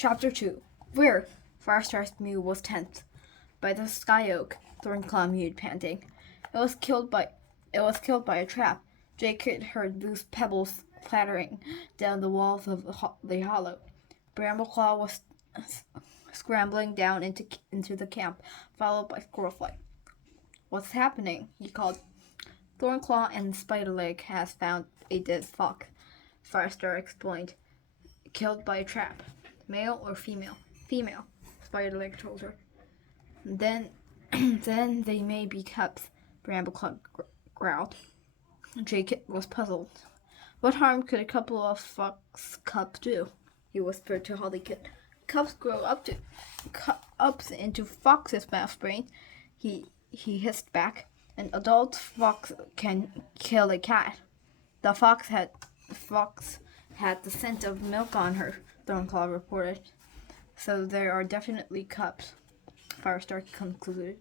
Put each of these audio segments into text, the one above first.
Chapter 2 Where Firestar's mew was tenth. By the sky oak, Thornclaw mewed, panting. It was killed by a trap. Jake heard loose pebbles clattering down the walls of the hollow. Brambleclaw was scrambling down into the camp, followed by Squirrelflight. What's happening? He called. Thornclaw and Spiderleg has found a dead fox, Firestar explained. Killed by a trap. Male or female? Female, Spiderleg told her. Then they may be cubs, Brambleclaw growled. Jake was puzzled. What harm could a couple of fox cubs do? He whispered to Hollykit. Cubs grow up into fox's mouth brain. He hissed back. An adult fox can kill a cat. The fox had the scent of milk on her, Thornclaw reported. So there are definitely cubs, Firestar concluded.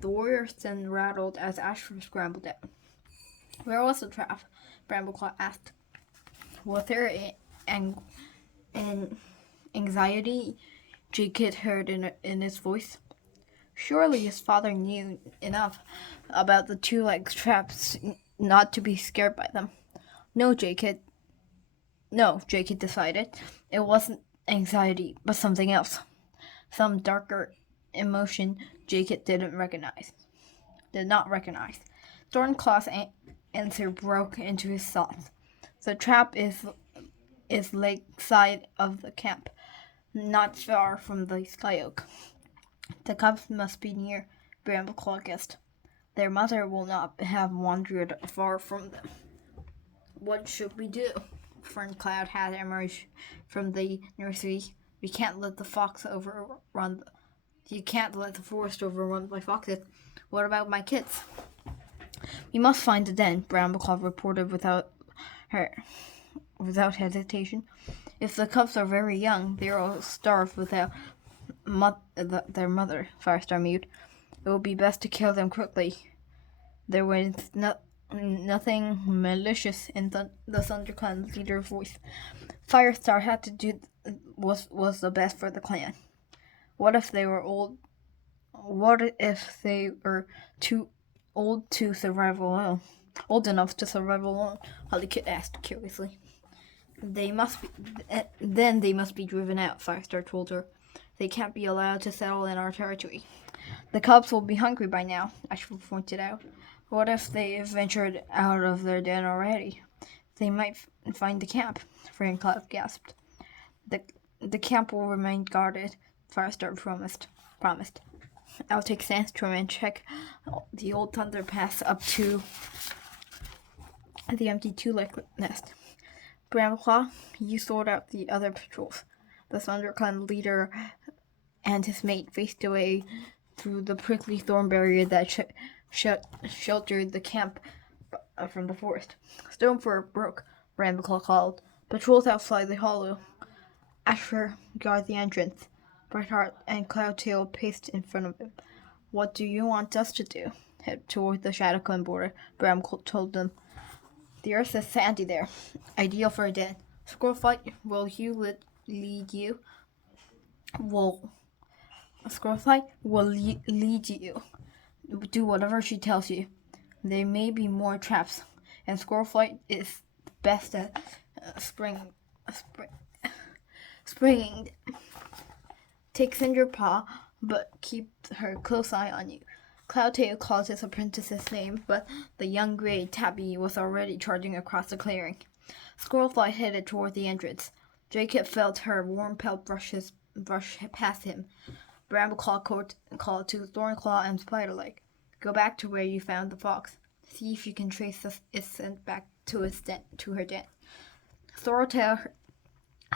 The warriors then rattled as Ashfur scrambled down. Where was the trap? Brambleclaw asked. Was there an anxiety Jake heard in his voice? Surely his father knew enough about the two-legged traps not to be scared by them. No, Jake decided. It wasn't anxiety, but something else. Some darker emotion Jake did not recognize. Thornclaw's answer broke into his thoughts. The trap is lakeside of the camp, not far from the sky oak. The cubs must be near, Brambleclaw guessed. Their mother will not have wandered far from them. What should we do? Ferncloud had emerged from the nursery. You can't let the forest overrun by foxes. What about my kids? We must find a den, Brambleclaw reported without hesitation. If the cubs are very young, they will starve without their mother, Firestar mewed. It would be best to kill them quickly. There was nothing malicious in the ThunderClan leader's voice. Firestar had to do was the best for the clan. What if they were old? What if they were too old to survive alone? Old enough to survive alone? Hollykit asked curiously. They must be driven out, Firestar told her. They can't be allowed to settle in our territory. The cubs will be hungry by now, Ashfur pointed out. What if they ventured out of their den already? They might find the camp, Ferncloud gasped. The camp will remain guarded, Firestar promised. I'll take Sandstrom and check the old thunder pass up to the empty two-leg nest. Brambleclaw, you sort out the other patrols. The ThunderClan leader and his mate faced away through the prickly thorn barrier that sheltered the camp from the forest. Stonefur broke, Brambleclaw called. Patrols outside the hollow. Ashfur guard the entrance. Brightheart and Cloudtail paced in front of him. What do you want us to do? Head toward the ShadowClan border, Brambleclaw told them. The earth is sandy there. Ideal for a den. Squirrelflight, will you lead you? Squirrelflight will lead you. Do whatever she tells you. There may be more traps, and Squirrelflight is best at springing. Take Cinderpaw, but keep her close eye on you. Cloudtail called his apprentice's name, but the young gray tabby was already charging across the clearing. Squirrelflight headed toward the entrance. Jacob felt her warm pelt brush past him. Brambleclaw called to Thornclaw and Spiderleg. Go back to where you found the fox. See if you can trace its scent back to her den. Thortail,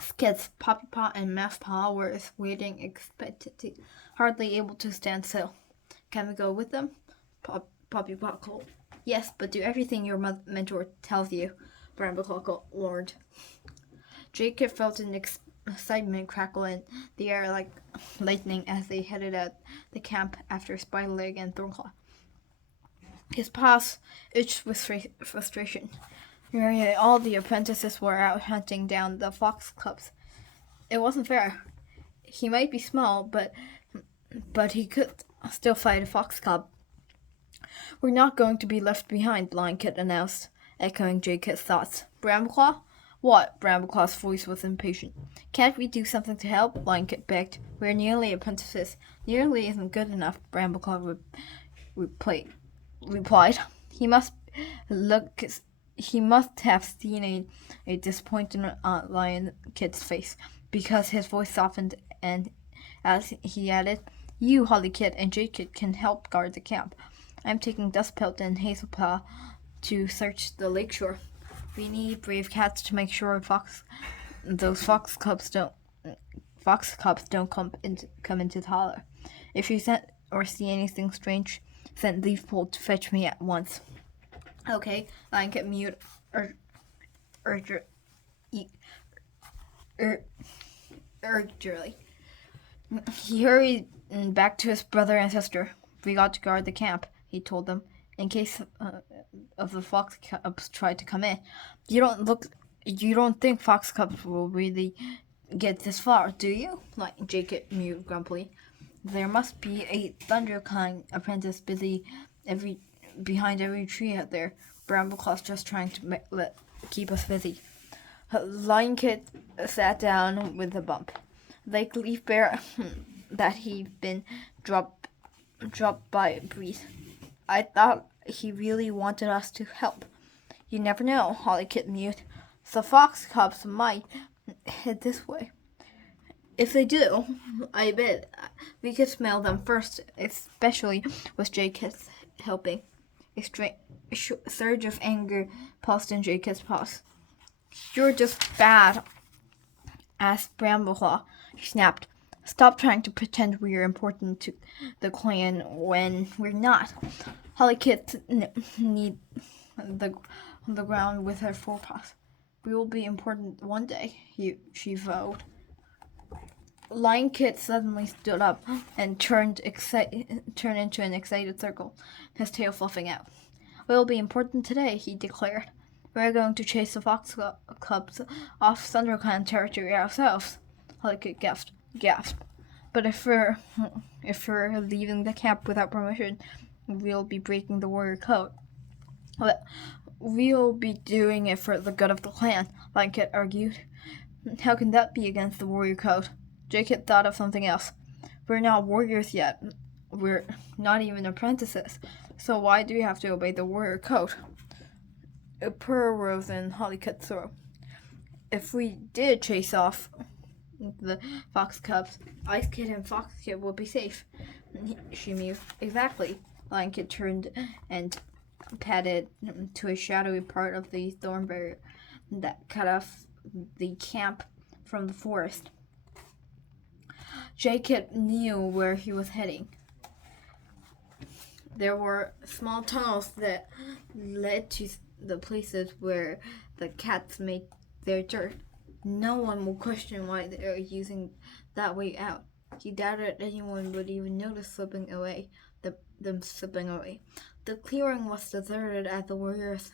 Skits, Poppypaw, and Mouthpaw were waiting expectantly, hardly able to stand still. Can we go with them? Poppypaw called. Yes, but do everything your mentor tells you, Brambleclaw warned. Jacob felt an excitement crackle in the air like lightning as they headed out the camp after Spiderleg and Thornclaw. His paws itched with frustration. Nearly all the apprentices were out hunting down the fox cubs. It wasn't fair. He might be small, but he could still fight a fox cub. We're not going to be left behind, Lion Kit announced, echoing Jay Kit's thoughts. Brambleclaw? What? Brambleclaw's voice was impatient. Can't we do something to help? Lion Kit begged. We're nearly apprentices. Nearly isn't good enough, Brambleclaw replied. He must look. He must have seen a disappointed Lion Kit's face, because his voice softened, and as he added, "You, Holly Kit, and Jay Kit can help guard the camp. I'm taking Dustpelt and Hazelpaw to search the lakeshore. We need brave cats to make sure those fox cubs don't come into the holler. If you sense or see anything strange, send Leafpool to fetch me at once." Okay, Lion Kit mute urgently. He hurried back to his brother and sister. "We got to guard the camp," he told them, "in case of the fox cubs tried to come in. You don't think fox cubs will really get this far, do you?" Like Jacob mewed grumpily. "There must be a Thunderkind apprentice busy behind every tree out there. Brambleclaw's just trying to keep us busy." Lion Kit sat down with a bump. Like Leaf Bear that he'd been dropped by breeze. "I thought he really wanted us to help." "You never know," Holly Kit mewed. "The fox cubs might head this way. If they do, I bet we could smell them first, especially with Jay Kit's helping." A surge of anger pulsed in Jay Kit's paws. "You're just bad," asked Brambleclaw. She snapped. "Stop trying to pretend we're important to the clan when we're not." Holly Kit kneed the ground with her forepaws. "We will be important one day," she vowed. Lion Kit suddenly stood up and turned into an excited circle, his tail fluffing out. "We'll be important today," he declared. "We're going to chase the fox cubs off Thunderclan territory ourselves." Holly Kit gasped. "But if we're leaving the camp without permission, we'll be breaking the warrior code." "Well, we'll be doing it for the good of the clan," Lion Kit argued. "How can that be against the warrior code?" Jay Kit thought of something else. "We're not warriors yet. We're not even apprentices. So why do we have to obey the warrior code?" A purr rose in Holly Kit's throat. "If we did chase off the fox cubs, Ice Kid and Fox Kid would be safe," she mewed. "Exactly." Lion Kid turned and padded to a shadowy part of the thorn barrier that cut off the camp from the forest. Jay Kit knew where he was heading. There were small tunnels that led to the places where the cats made their dirt. No one would question why they were using that way out. He doubted anyone would even notice them slipping away. The clearing was deserted as the warriors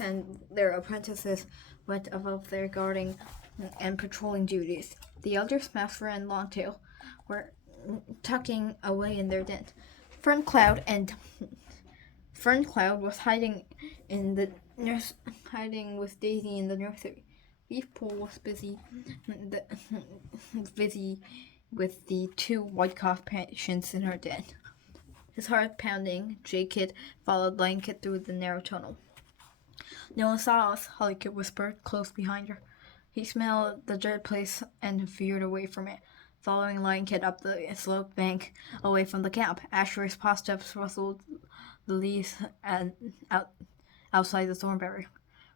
and their apprentices went about their guarding and patrolling duties. The elders, Smasher and Longtail, were tucking away in their den. Ferncloud was hiding with Daisy in the nursery. Leafpool was busy with the 2 white cough patients in her den. His heart pounding, Jay Kit followed Lion Kit through the narrow tunnel. "No one saw us," Holly Kit whispered, close behind her. He smelled the dirt place and veered away from it, following Lion Kit up the slope bank away from the camp. Asher's paw steps rustled the leaves outside the thorn barrier,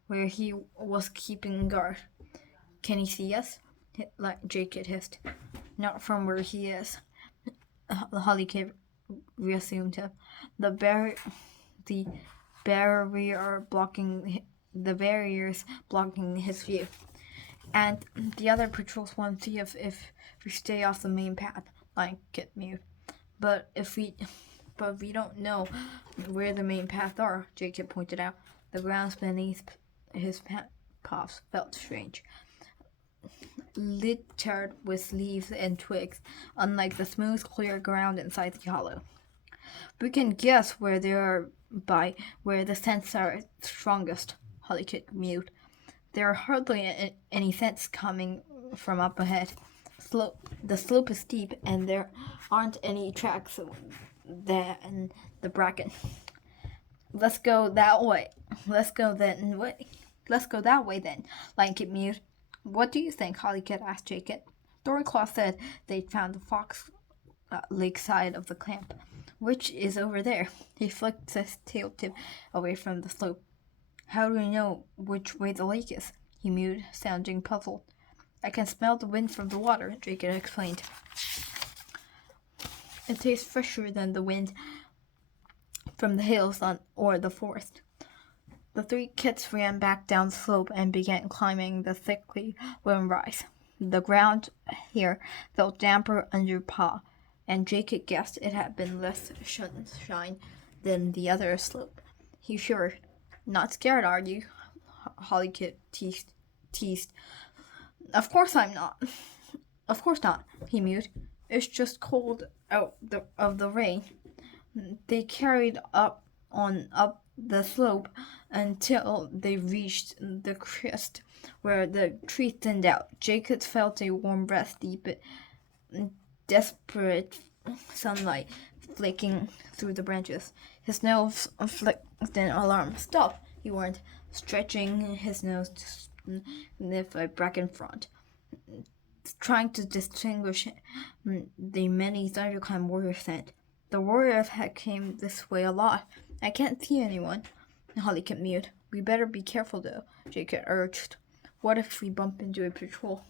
where he was keeping guard. "Can he see us?" Jay Kit hissed. "Not from where he is." Holly Kit reassumed him. The barriers blocking his view. "And the other patrols want to see if we stay off the main path," Lion Kit mewed. But we don't know where the main paths are," Jay Kit pointed out. The ground beneath his paws felt strange. littered with leaves and twigs, unlike the smooth, clear ground inside the hollow. We can guess where they are by where the scents are strongest, Hollykit mewed. There are hardly any scents coming from up ahead. The slope is steep, and there aren't any tracks there in the bracken. Let's go that way. Let's go that way then, Lion mewed. What do you think? Hollykit asked Jacob. Doryclaw said they'd found the fox lake side of the camp, which is over there. He flicked his tail tip away from the slope. How do we know which way the lake is? He mewed, sounding puzzled. I can smell the wind from the water, Jacob explained. It tastes fresher than the wind from the hills or the forest. The three kids ran back down the slope and began climbing the thickly woven rise. The ground here felt damper under paw, and Jacob guessed it had been less sunshine than the other slope. He shivered. Not scared, are you? Hollykit teased. Of course I'm not. Of course not, he mewed. It's just cold out of the rain. They carried up the slope until they reached the crest where the tree thinned out. Jacob felt a warm breath deep in desperate sunlight flicking through the branches. His nose flicked in alarm. Stop, he warned, stretching his nose to sniff a bracken front, trying to distinguish the many thunderclan warriors scent. The warriors had came this way a lot. I can't see anyone, Hollykit mewed. We better be careful, though, Jacob urged. What if we bump into a patrol?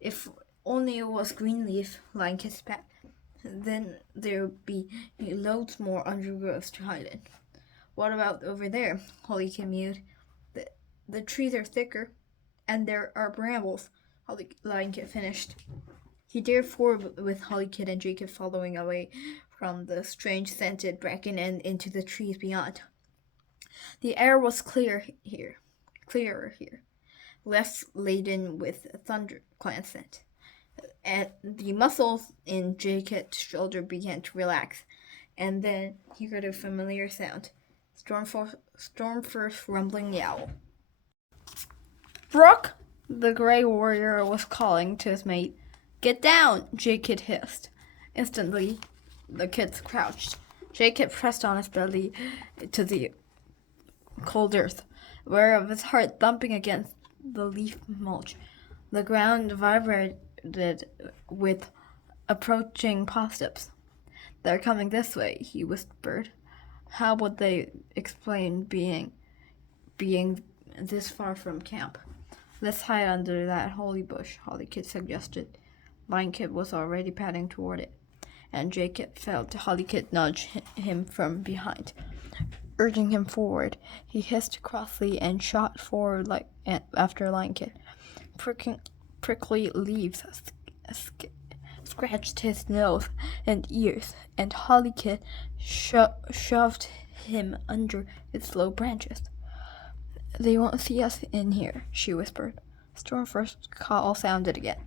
If only it was Greenleaf, Lion spat. Then there'd be loads more undergrowth to hide in. What about over there? Hollykit mewed. The trees are thicker, and there are brambles, Lion finished. He dared forward with Hollykit and Jacob following away from the strange scented bracken and into the trees beyond. The air was clearer here, less laden with thunderclan scent. And the muscles in Jacob's shoulder began to relax, and then he heard a familiar sound. Stormfur's rumbling yowl. Brooke, the gray warrior was calling to his mate. Get down, Jacob hissed. Instantly, the kids crouched. Jacob pressed on his belly to the cold earth, aware of his heart thumping against the leaf mulch. The ground vibrated with approaching footsteps. They're coming this way, he whispered. How would they explain being this far from camp? Let's hide under that holly bush, Hollykit suggested. Lion was already padding toward it, and Jacob felt Hollykit nudge him from behind, urging him forward. He hissed crossly and shot forward after Lion. Prickly leaves scratched his nose and ears, and Hollykit shoved him under its low branches. They won't see us in here, she whispered. Stormfur's call sounded again.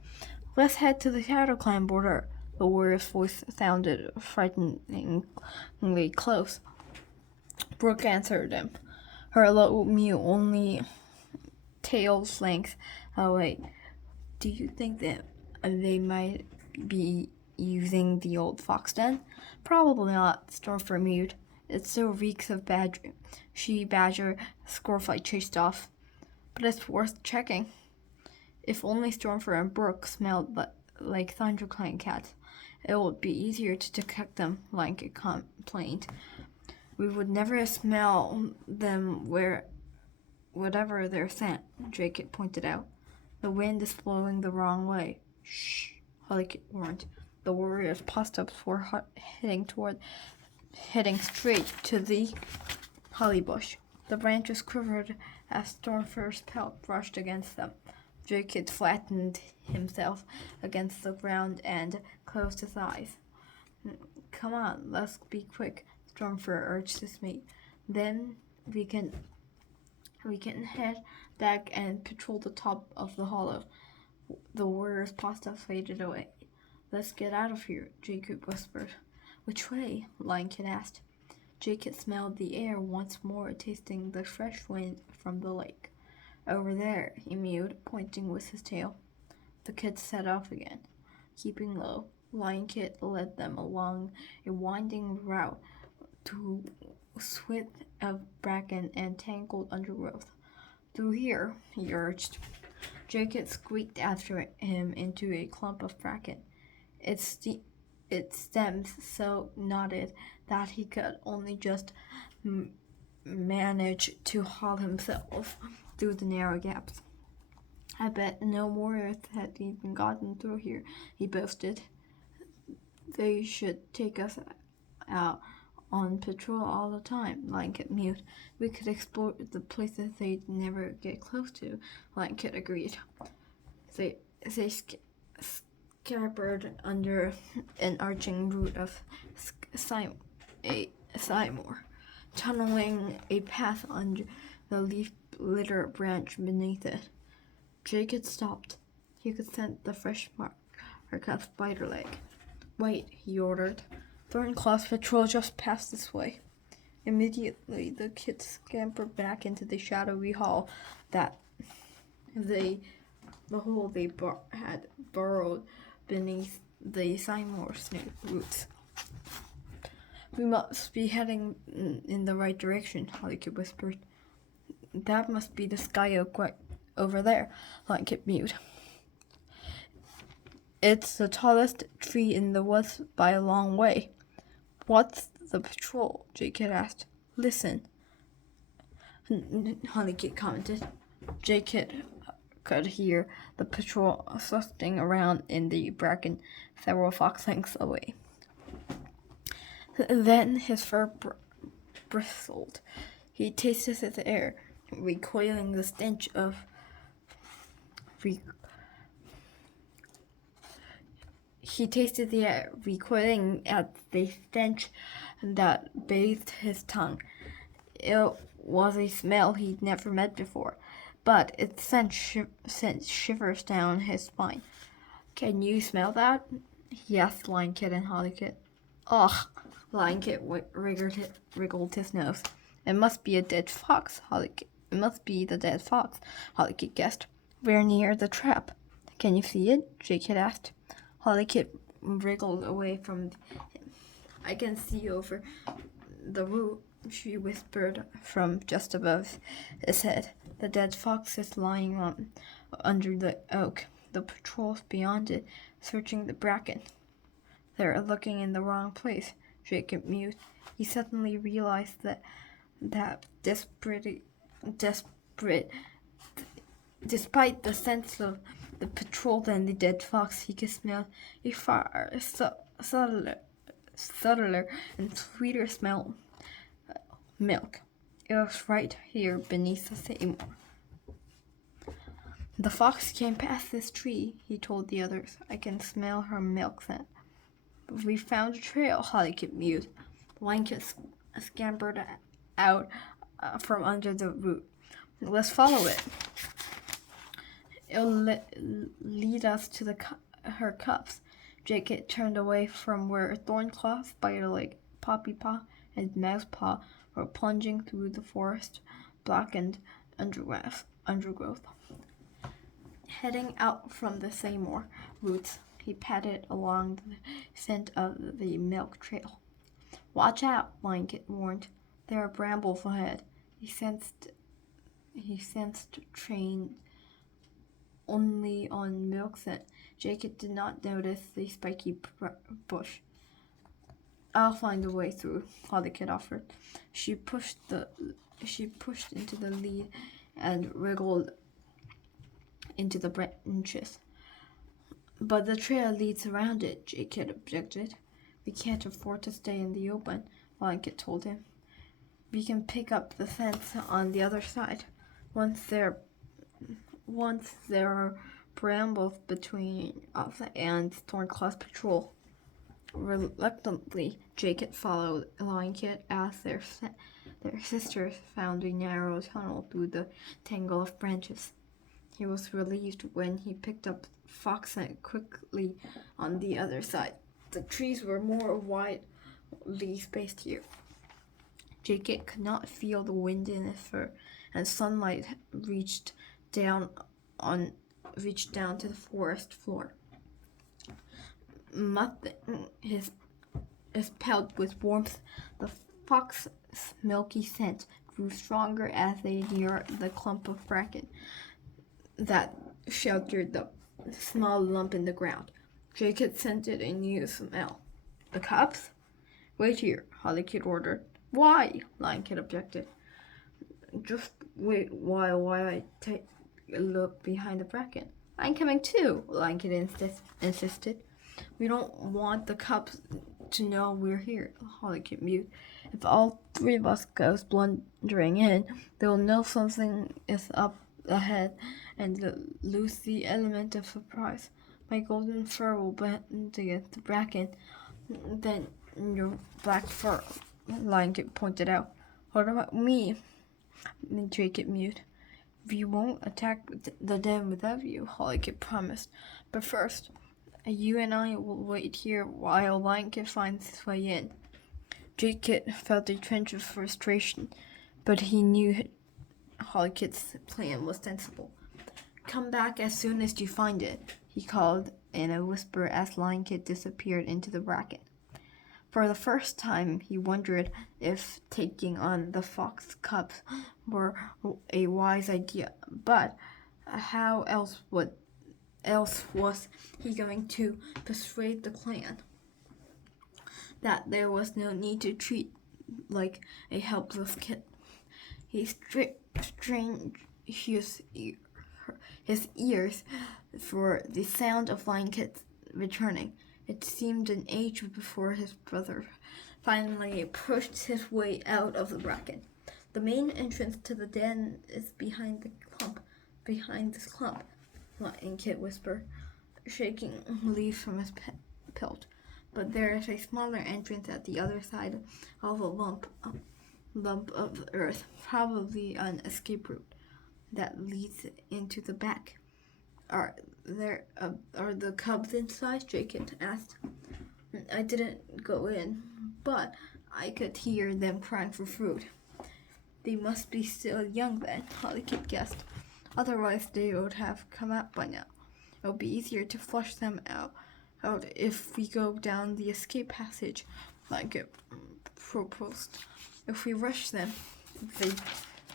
Let's head to the Shadow Clan border. The warrior's voice sounded frighteningly close. Brooke answered him, her low mew only tail's length away. Do you think that they might be using the old fox den? Probably not, Stormfur mewed. It still reeks of badger. She-badger Scorefly chased off. But it's worth checking. If only Stormfur and Brooke smelled like ThunderClan cats, it would be easier to detect them, Lion complained. We would never smell them whatever their scent, Jacob pointed out. The wind is blowing the wrong way. Shh, Hollykit warned. The warriors' footsteps were heading straight to the holly bush. The branches quivered as Stormfur's pelt brushed against them. Jacob flattened himself against the ground and closed his eyes. Come on, let's be quick, Stormfur urged his mate. Then we can head back and patrol the top of the hollow. The warrior's pasta faded away. "Let's get out of here," Jacob whispered. "Which way?" Lion Kid asked. Jacob smelled the air once more, tasting the fresh wind from the lake. "Over there," he mewed, pointing with his tail. The kids set off again. Keeping low, Lion Kid led them along a winding route to swithe of bracken and tangled undergrowth. "Through here," he urged. Jacob squeaked after him into a clump of bracken. Its stems so knotted that he could only just manage to haul himself through the narrow gaps. "I bet no warriors had even gotten through here," he boasted. "They should take us out on patrol all the time," Lion Kid mewed. "We could explore the places they'd never get close to," Lion Kid agreed. They scampered under an arching root of sycamore, tunneling a path under the leaf-littered branch beneath it. Jacob stopped. He could scent the fresh mark of spider leg. "Wait," he ordered. "Thornclaw's patrol just passed this way." Immediately, the kids scampered back into the shadowy hall that the hole they had burrowed beneath the sycamore roots. "We must be heading in the right direction," Lion Kid whispered. "That must be the sky oak right over there," Lion Kid mewed. "It's the tallest tree in the woods by a long way." "What's the patrol?" Jacob asked. "Listen," Lion Kid commented. Jacob could hear the patrol slithering around in the bracken several fox lengths away. Then his fur bristled. He tasted the air, recoiling the stench of He tasted the air, recoiling at the stench that bathed his tongue. It was a smell he'd never met before, but it sent shivers down his spine. "Can you smell that?" he asked Lion Kid and Holly Kid. "Ugh!" Lion Kid wriggled his nose. "It must be a dead fox," It must be the dead fox, Holly Kid guessed. "We're near the trap." "Can you see it?" Jacob asked. Holly Kid wriggled away from him. "I can see over the root," she whispered from just above his head. "The dead fox is lying under the oak. The patrol's beyond it, searching the bracken." "They're looking in the wrong place," Jacob mused. He suddenly realized that despite the sense of the patrol and the dead fox, he could smell a far subtler and sweeter smell. Milk. It was right here beneath the sycamore. "The fox came past this tree," he told the others. "I can smell her milk scent." "We found a trail," Holly Kid mewed. Lion Kid scampered out from under the root. "Let's follow it. It'll lead us to her cubs." Jacob turned away from where Thornclaw, Spiderleg, Poppypaw, and Mousepaw were plunging through the forest blackened undergrowth. Heading out from the sycamore roots, he padded along the scent of the milk trail. "Watch out," Lion Kid warned. "There are brambles ahead." He sensed trained only on milk scent. Jacob did not notice the spiky bush. "I'll find a way through," Holly Kid offered. She pushed into the lead and wriggled into the branches. "But the trail leads around it," Jacob objected. "We can't afford to stay in the open," Lion Kid told him. "We can pick up the scents on the other side. Once there are brambles between us and Thornclaw's patrol." Reluctantly, Jacob followed Lion Kid as their sisters found a narrow tunnel through the tangle of branches. He was relieved when he picked up fox scent quickly on the other side. The trees were more widely spaced here. Jacob could not feel the wind in his fur, and sunlight reached down to the forest floor. Muffing his pelt with warmth, the fox's milky scent grew stronger as they neared the clump of bracken that sheltered the small lump in the ground. Jacob scented a new smell. The cubs? Wait here, Hollykid ordered. Why? Lionkid objected. Just wait while I take a look behind the bracken. I'm coming too, Lionkid insisted. We don't want the cubs to know we're here, Hollykid mewed. If all three of us goes blundering in, they'll know something is up ahead and lose the element of surprise. My golden fur will bend against the bracken, then your black fur, Lionkid pointed out. What about me? Jacob mewed. We won't attack the den without you, Hollykid promised. But first, you and I will wait here while Lionkid finds his way in. Jacob felt a twinge of frustration, but he knew Hollykid's plan was sensible. Come back as soon as you find it, he called in a whisper as Lionkid disappeared into the bracken. For the first time, he wondered if taking on the fox cubs were a wise idea, but how else was he going to persuade the clan that there was no need to treat like a helpless kid? He strained his ears for the sound of Lionkid returning. It seemed an age before his brother finally pushed his way out of the bracken. The main entrance to the den is behind this clump, Lionkid whispered, shaking leaves from his pelt. But there is a smaller entrance at the other side of a lump of earth, probably an escape route that leads into the back. Are the cubs inside? Jacob asked. I didn't go in, but I could hear them crying for food. They must be still young then, Hollykid guessed. Otherwise they would have come out by now. It would be easier to flush them out if we go down the escape passage, Lionkid proposed. If we rush them, the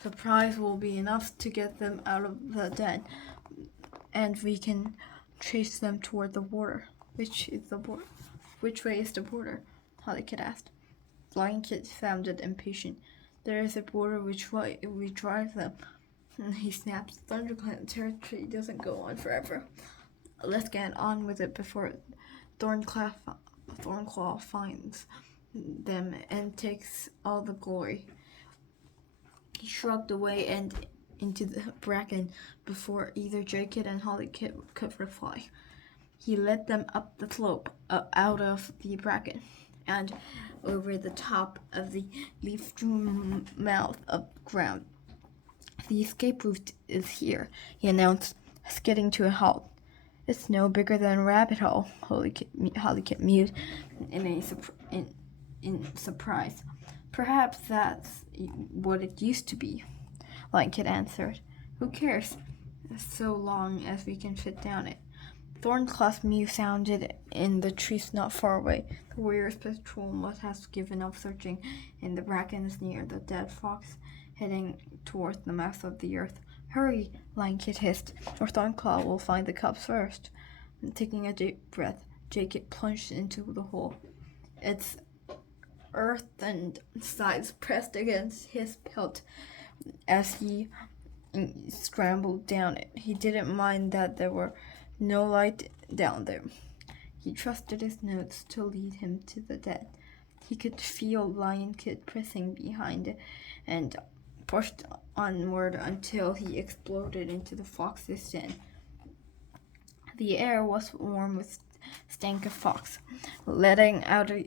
surprise will be enough to get them out of the den, and we can chase them toward the border. Which way is the border? Hollykid asked. Lionkid sounded impatient. There is a border which way we drive them. He snapped. ThunderClan territory doesn't go on forever. Let's get on with it before Thornclaw finds them and takes all the glory. He shrugged away and into the bracken before either Jacob and Hollykid could reply. He led them up the slope, out of the bracken, and over the top of the leaf-strewn mouth of ground. The escape route is here, he announced, skidding to a halt. It's no bigger than a rabbit hole, Hollykid mewed in surprise. Perhaps that's what it used to be, Lionkid answered. Who cares, so long as we can fit down it. Thornclaw's mew sounded in the trees not far away. The warrior's patrol must have given up searching in the brackens near the dead fox, heading towards the mouth of the earth. Hurry, Lionkid hissed, or Thornclaw will find the cubs first. And taking a deep breath, Jacob plunged into the hole. Its earth and sides pressed against his pelt as he scrambled down it. He didn't mind that there were no light down there. He trusted his nose to lead him to the den. He could feel Lionkid pressing behind it and pushed onward until he exploded into the fox's den. The air was warm with stank of fox, letting out a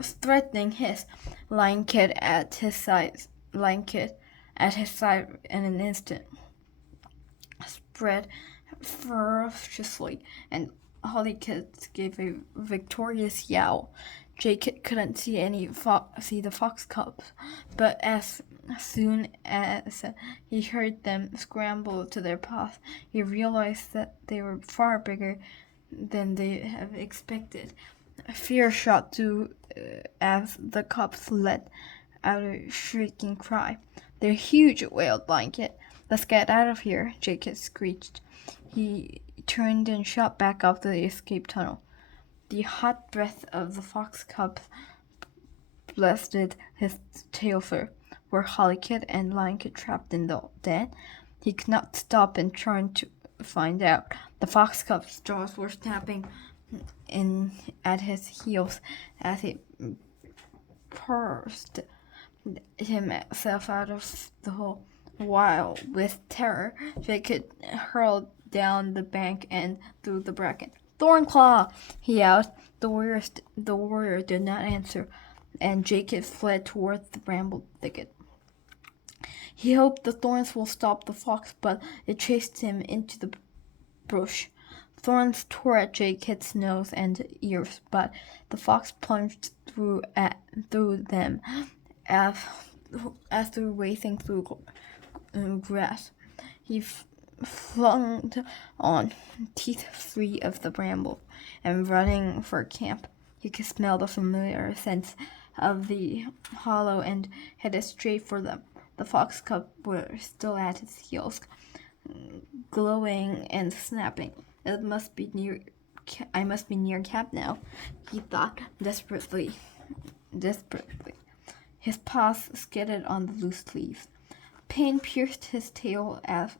threatening hiss. Lionkid at his side in an instant. spread ferociously, and Holly Kids gave a victorious yowl. Jake couldn't see the fox cubs, but as soon as he heard them scramble to their paws, he realized that they were far bigger than they had expected. Fear shot through as the cubs let out a shrieking cry. "They're huge," wailed Blanket. "Let's get out of here," Jake screeched. He turned and shot back up the escape tunnel. The hot breath of the fox cubs blasted his tail fur. Were Holly Kid and Lion Kid trapped in the den? He could not stop and try to find out. The fox cub's jaws were snapping in at his heels as he pursed himself out of the hole. While, with terror, Jake hurled down the bank and through the bracken. "Thornclaw!" he yelled. The warrior did not answer, and Jake fled toward the bramble thicket. He hoped the thorns will stop the fox, but it chased him into the bush. Thorns tore at Jake's nose and ears, but the fox plunged through them as through racing through grass. He flung on, teeth free of the bramble, and running for camp. He could smell the familiar scents of the hollow and headed straight for them. The fox cub were still at his heels, glowing and snapping. I must be near camp now, he thought desperately. His paws skidded on the loose leaves. Pain pierced his tail as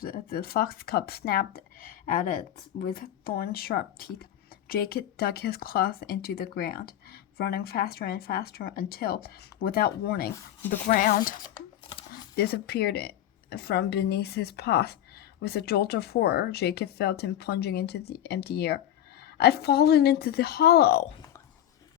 the fox cub snapped at it with thorn-sharp teeth. Jake dug his claws into the ground, running faster and faster until, without warning, the ground disappeared from beneath his paws. With a jolt of horror, Jacob felt him plunging into the empty air. "I've fallen into the hollow!"